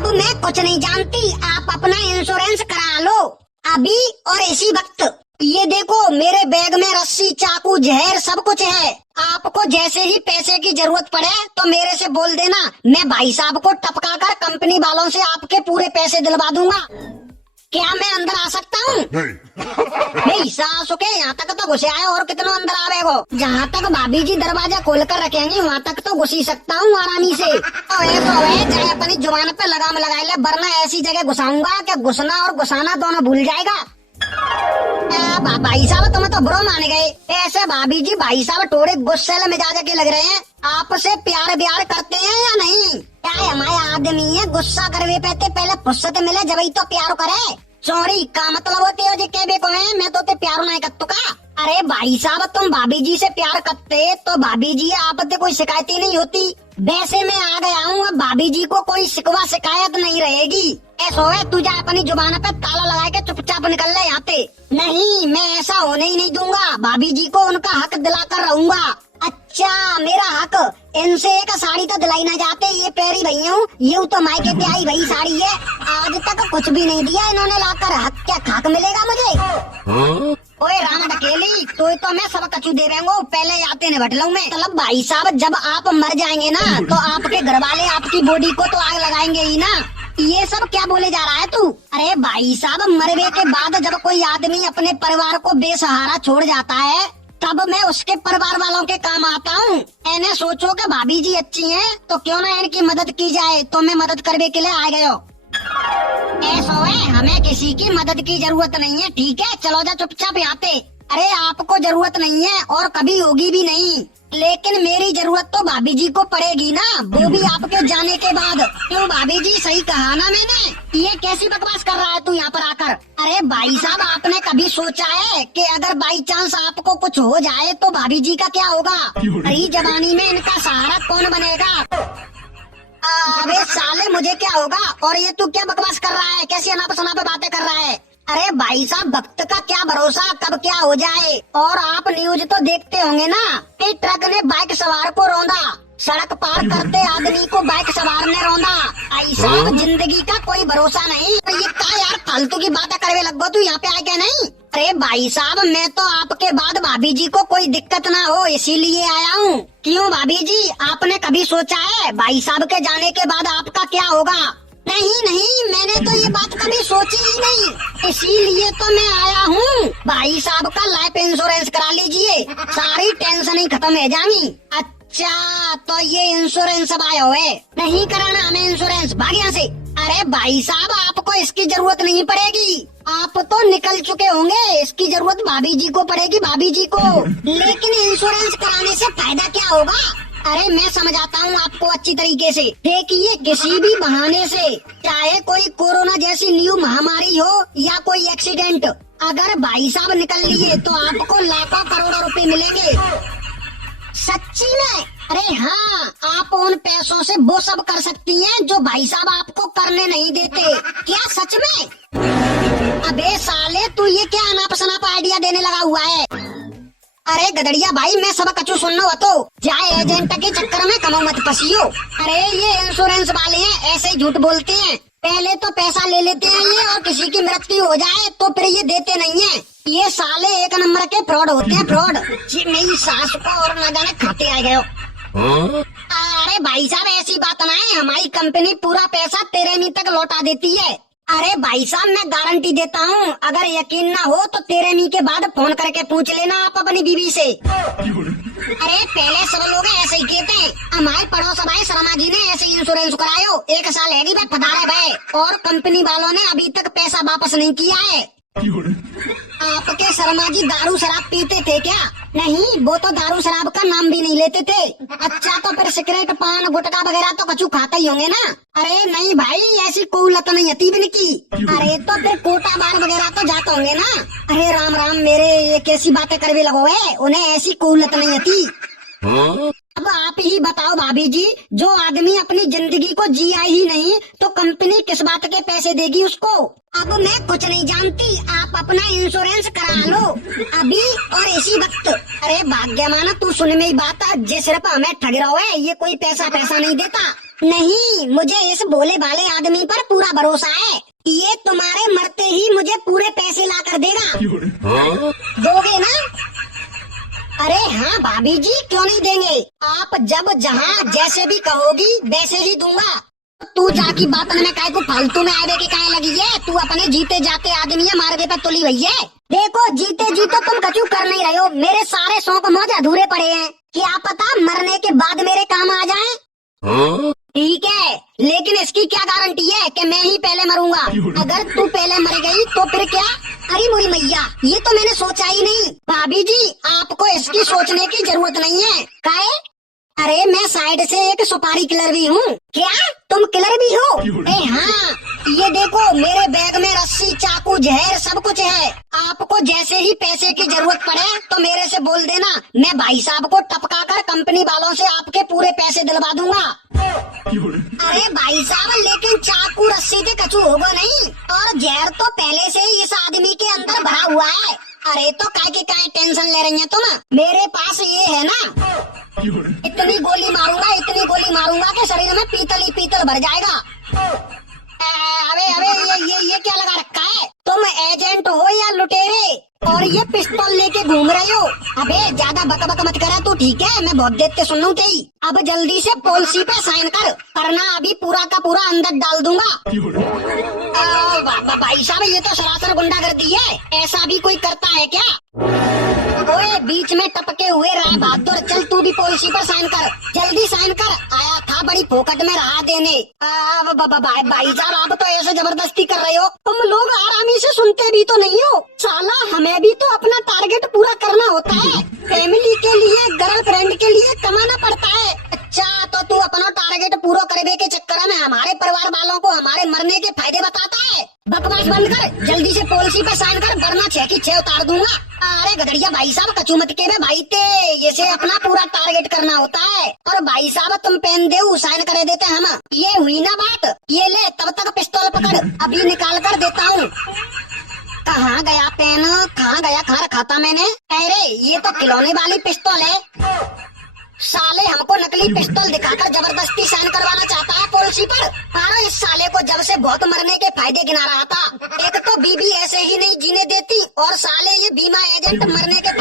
अब मैं कुछ नहीं जानती, आप अपना इंश्योरेंस करा लो अभी और इसी वक्त। ये देखो मेरे बैग में रस्सी, चाकू, जहर सब कुछ है। आपको जैसे ही पैसे की जरूरत पड़े तो मेरे से बोल देना, मैं भाई साहब को टपका कर कंपनी वालों से आपके पूरे पैसे दिलवा दूंगा। क्या मैं अंदर आ सकता हूँ? नहीं सासू के यहाँ तक तो घुसे आए, और कितना अंदर आवेगो। जहाँ तक भाभी जी दरवाजा खोल कर रखेंगी वहाँ तक तो घुस ही सकता हूँ आरामी से। चाहे अपनी जुबान पे लगाम लगाए ले, वरना ऐसी जगह घुसाऊंगा कि घुसना और घुसाना दोनों भूल जाएगा। भाई साहब तुम्हें तो बुरा मान गए। ऐसे भाभी जी भाई साहब थोड़े गुस्से मिजाज के लग रहे हैं। आपसे प्यार ब्यार करते हैं या नहीं? क्या हमारे आदमी है, गुस्सा करवे पे पहले फुर्सत मिले जब ही तो प्यार करे। सॉरी का मतलब होते हो जी कहबे को है, मैं तो प्यार नहीं करतू का। अरे भाई साहब तुम भाभी जी से प्यार करते तो भाभी जी आप कोई शिकायत ही नहीं होती। वैसे मैं आ गया हूँ, अब भाभी जी को कोई शिकवा शिकायत नहीं रहेगी। ऐसा है तुझे अपनी जुबान पे ताला लगा के चुपचाप निकल ले यहाँ पे। नहीं मैं ऐसा होने ही नहीं दूंगा, भाभी जी को उनका हक दिलाकर रहूंगा। अच्छा मेरा हक, इनसे एक साड़ी तो दिलाई ना जाते। ये पैरी भैया यूँ तो मायके पे आई भई साड़ी है, आज तक कुछ भी नहीं दिया इन्होंने लाकर। हक क्या खाक मिलेगा मुझे? ओए राम ढकेली तो मैं सब कचू दे देंगो, पहले आते ने बटलू में। मतलब भाई साहब जब आप मर जाएंगे ना तो आपके घर वाले आपकी बॉडी को तो आग लगाएंगे ही ना। ये सब क्या बोले जा रहा है तू? अरे भाई साहब मरने के बाद जब कोई आदमी अपने परिवार को बेसहारा छोड़ जाता है तब मैं उसके परिवार वालों के काम आता हूँ। एने सोचो कि भाभी जी अच्छी हैं तो क्यों ना इनकी मदद की जाए, तो मैं मदद करने के लिए आ गए हो। ऐसा है हमें किसी की मदद की जरूरत नहीं है, ठीक है चलो जा चुपचाप यहाँ पे। अरे आपको जरूरत नहीं है और कभी होगी भी नहीं, लेकिन मेरी जरूरत तो भाभी जी को पड़ेगी ना, वो भी आपके जाने के बाद। क्यों भाभी जी सही कहा ना मैंने? ये कैसी बकवास कर रहा है तू यहाँ पर आकर? अरे भाई साहब आपने कभी सोचा है कि अगर बाई चांस आपको कुछ हो जाए तो भाभी जी का क्या होगा? नई जवानी में इनका सहारा कौन बनेगा? अबे साले मुझे क्या होगा? और ये तू क्या बकवास कर रहा है, कैसी अनाप शनाप बातें कर रहा है? अरे भाई साहब वक्त का क्या भरोसा कब क्या हो जाए। और आप न्यूज तो देखते होंगे ना कि ट्रक ने बाइक सवार को रौंदा, सड़क पार करते आदमी को बाइक सवार ने रौंदा। ऐसा जिंदगी का कोई भरोसा नहीं। तो ये क्या यार फालतू की बातें करवे लगो तू यहाँ पे आए क्या? नहीं अरे भाई साहब मैं तो आपके बाद भाभी जी को कोई दिक्कत ना हो इसीलिए आया हूँ। क्यों भाभी जी आपने कभी सोचा है भाई साहब के जाने के बाद आपका क्या होगा? नहीं मैंने तो ये बात कभी सोची ही नहीं, इसीलिए तो मैं आया हूँ। भाई साहब का लाइफ इंश्योरेंस करा लीजिए, सारी टेंशन ही खत्म हो जाएगी। अच्छा तो ये इंश्योरेंस अब आया हुए, नहीं कराना हमें इंश्योरेंस, भाग यहाँ से। अरे भाई साहब आपको इसकी जरूरत नहीं पड़ेगी, आप तो निकल चुके होंगे। इसकी जरूरत भाभी जी को पड़ेगी, भाभी जी को। लेकिन इंश्योरेंस कराने से फायदा क्या होगा? अरे मैं समझाता हूँ आपको अच्छी तरीके से। देखिए किसी भी बहाने से, चाहे कोई कोरोना जैसी न्यू महामारी हो या कोई एक्सीडेंट, अगर भाई साहब निकल लिए तो आपको लाखों करोड़ों रुपए मिलेंगे। सच्ची में? अरे हाँ आप उन पैसों से वो सब कर सकती हैं जो भाई साहब आपको करने नहीं देते। क्या सच में? अबे साले तू ये क्या अनाप शनाप आइडिया देने लगा हुआ है? अरे गदड़िया भाई मैं सब कचू सुनना हो तो जाए एजेंट के चक्कर में कमाओ मत फंसियो। अरे ये इंश्योरेंस वाले हैं ऐसे ही झूठ बोलते हैं, पहले तो पैसा ले लेते हैं ये, और किसी की मृत्यु हो जाए तो फिर ये देते नहीं है। ये साले एक नंबर के फ्रॉड होते हैं, फ्रॉड। मेरी सास को और न जाने खाते आ गए हो। अरे भाई साहब ऐसी बात ना है, हमारी कंपनी पूरा पैसा 13वीं तक लौटा देती है। अरे भाई साहब मैं गारंटी देता हूँ, अगर यकीन ना हो तो 13वीं के बाद फोन करके पूछ लेना आप अपनी बीवी से। अरे पहले सब लोग ऐसे ही कहते हैं, हमारे पड़ोस भाई शर्मा जी ने ऐसे इंश्योरेंस करायो, 1 साल है भाई फटारे भाई, और कंपनी वालों ने अभी तक पैसा वापस नहीं किया है। आपके शर्मा जी दारू शराब पीते थे क्या? नहीं वो तो दारू शराब का नाम भी नहीं लेते थे। अच्छा तो फिर सिगरेट पान गुटखा वगैरह तो कछु खाता ही होंगे ना? अरे नहीं भाई ऐसी कोई लत नहीं आती भी की। अरे तो फिर कोटा बार वगैरह तो जाते होंगे ना? अरे राम राम मेरे ये कैसी बातें करवे लगो है, उन्हें ऐसी कोई लत नहीं आती। अब आप ही बताओ भाभी जी, जो आदमी अपनी जिंदगी को जिया ही नहीं तो कंपनी किस बात के पैसे देगी उसको? अब मैं कुछ नहीं जानती, आप अपना इंश्योरेंस करा लो अभी और इसी वक्त। अरे भाग्यमाना तू सुन में ही बात है, जे सिर्फ हमें ठग रहा है, ये कोई पैसा नहीं देता। नहीं, मुझे इस भोले भाले आदमी पर पूरा भरोसा है। ये तुम्हारे मरते ही मुझे पूरे पैसे ला कर देगा। दोगे ना? अरे हाँ भाभी जी, क्यों नहीं देंगे। आप जब जहाँ जैसे भी कहोगी वैसे ही दूंगा। तू जाकी बातन में काय को फालतू में आवे की काय लगी है। तू अपने जीते जाते आदमी है, मार्गे पे तुली हुई है। देखो जीते जी तो तुम कचू कर नहीं रहे हो। मेरे सारे शौक मौज अधूरे पड़े हैं। क्या पता मरने के बाद मेरे काम आ जाएं। ठीक है, लेकिन इसकी क्या गारंटी है कि मैं ही पहले मरूंगा। अगर तू पहले मर गई तो फिर क्या। अरे मोरी मैया, ये तो मैंने सोचा ही नहीं। भाभी जी, आपको इसकी सोचने की जरूरत नहीं है। काहे? अरे मैं साइड से एक सुपारी किलर भी हूँ। क्या तुम किलर भी हो? ए हाँ, ये देखो मेरे बैग में रस्सी, चाकू, जहर सब कुछ है। आपको जैसे ही पैसे की जरूरत पड़े तो मेरे से बोल देना। मैं भाई साहब को टपका कर कंपनी वालों से आपके पूरे पैसे दिलवा दूंगा। अरे भाई साहब, लेकिन चाकू रस्सी से कचू होगा नहीं। और जहर तो पहले से ही इस आदमी के अंदर भरा हुआ है। अरे तो काय की काय टेंशन ले रही है तुम। मेरे पास ये है ना, इतनी गोली मारूंगा कि शरीर में पीतल ही पीतल भर जाएगा। अबे अबे ये क्या लगा रखा है? तुम एजेंट हो या लुटेरे? और ये पिस्तौल लेके घूम रहे हो? अबे ज्यादा बकबक मत करा तू, ठीक है? मैं बहुत देर से सुन रहा हूँ। अब जल्दी से पॉलिसी पे साइन कर, वरना अभी पूरा का पूरा अंदर डाल दूंगा। भाई साहब, ये तो सरासर गुंडागर्दी है। ऐसा भी कोई करता है क्या? ओए बीच में टपके हुए राय बहादुर, चल तू भी पॉलिसी पर साइन कर। जल्दी साइन कर। आया था बड़ी फोकट में रहा देने। भाई साहब, आप तो ऐसे जबरदस्ती कर रहे हो। तुम लोग आरामी से सुनते भी तो नहीं हो। साला हमें भी तो अपना टारगेट पूरा करना होता है। फैमिली के लिए, गर्लफ्रेंड के लिए कमाना पड़ता है। अच्छा, तो तू अपना टारगेट पूरा करने के चक्कर में हमारे परिवार वालों को हमारे मरने के फायदे बताता है। बकवास बंद कर, जल्दी से पॉलिसी पे साइन कर, वरना 6 की 6 उतार दूंगा। अरे गधड़िया भाई साहब, कचूमत के में भाई थे, इसे अपना पूरा टारगेट करना होता है। और भाई साहब तुम पेन दे, साइन करे देते हम। ये हुई ना बात। ये ले, तब तक पिस्तौल पकड़, अभी निकाल कर देता हूँ। कहाँ गया पेन? कहाँ गया? कहाँ रखा था मैंने? अरे ये तो खिलौने वाली पिस्तौल है। साले हमको नकली पिस्तौल दिखाकर जबरदस्ती साइन करवाना चाहता है पॉलिसी पर। मारो इस साले को, जब से बहुत मरने के फायदे गिना रहा था। एक तो बीबी ऐसे ही नहीं जीने देती, और साले ये बीमा एजेंट मरने के